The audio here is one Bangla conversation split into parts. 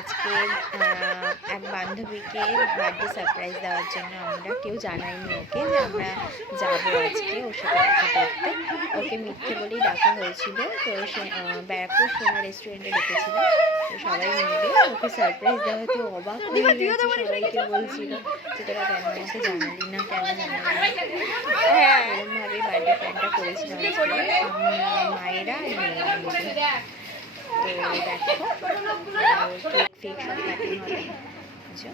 আজকে এক বান্ধবীকে বার্থডে সারপ্রাইজ দেওয়ার জন্য আমরা কেউ জানাইনি ওকে যে আমরা যাবো আজকে ওর সাথে দেখা করতে। ওকে মিথ্যে বলেই ডাকা হয়েছিল। তো সে ব্যারাকপুর সোনা রেস্টুরেন্টে ডেকেছিল। তো সবাই মিলে ওকে সারপ্রাইজ দেওয়া হতো। অবাক হয়ে গেছে, সবাইকে বলছিল যে তোরা কেন আমাকে জানালি না, কেন জানালি না। এরকমভাবে বার্থডে প্ল্যানটা করেছিলাম আমরা মায়েরা আর মেয়েরা মিলে। তো দেখো কেক ফেক সব কাটিং হবে, বুঝছো,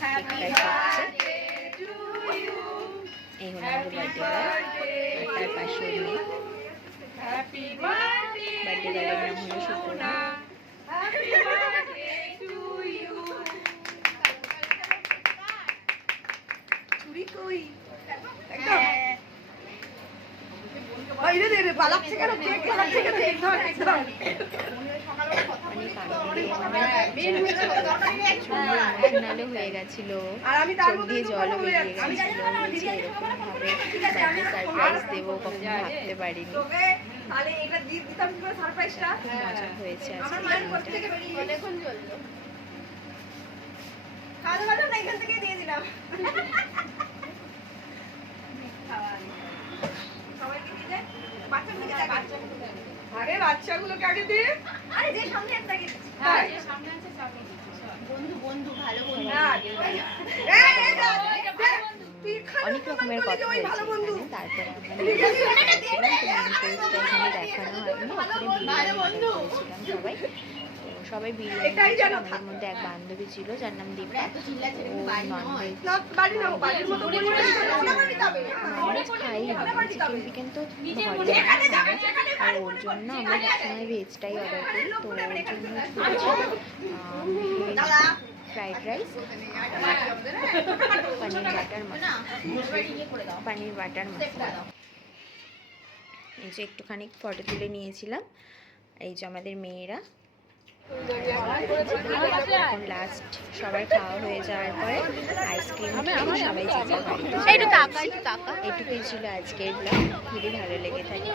কেক কাটা হচ্ছে। এই হলো আমাদের বার্থডে গার্ল, আর তার পাশে মেয়ে। বার্থডে গার্লের নাম হলো সুপর্ণা। হয়ে গেছিল, চোখ দিয়ে জল বেরিয়ে গেছিল। এরকম ভাবে বার্থডে সারপ্রাইজ দেবো কখনো ভাবতে পারিনি। খুব মজা হয়েছে আরে বাচ্চাগুলোকে আগে দে। আরে যে সামনে একটা গেছে, হ্যাঁ যে সামনে আছে সামনে বন্ধু বন্ধু ভালো বন্ধু। অনেক রকমের কথা হয়েছে এখানে। তারপরে আমরা দেখানো হয়নি, ওখানে বিরিয়ানি অর্ডার করেছিলাম সবাই। সবাই বিরিয়ানি খেয়েছিল। আমাদের মধ্যে এক বান্ধবী ছিল যার নাম দীপা, ও ননভেজ খাই না, চিকেন ফিকেন তো ধরে না, আর ওর জন্য আমরা সবসময় ভেজটাই অর্ডার করি। তো ওর জন্য ভেজ ফ্রাইড রাইস, পানির বাটার মশলা। এই যে একটুখানি ফটো তুলে নিয়েছিলাম। এই যে আমাদের মেয়েরা। এখন লাস্ট সবার খাওয়া হয়ে যাওয়ার পরে আইসক্রিম খেয়ে সবাই যে যার বাড়িতে। এটুকুই ছিল আজকের ব্লগ। যদি ভালো লেগে থাকে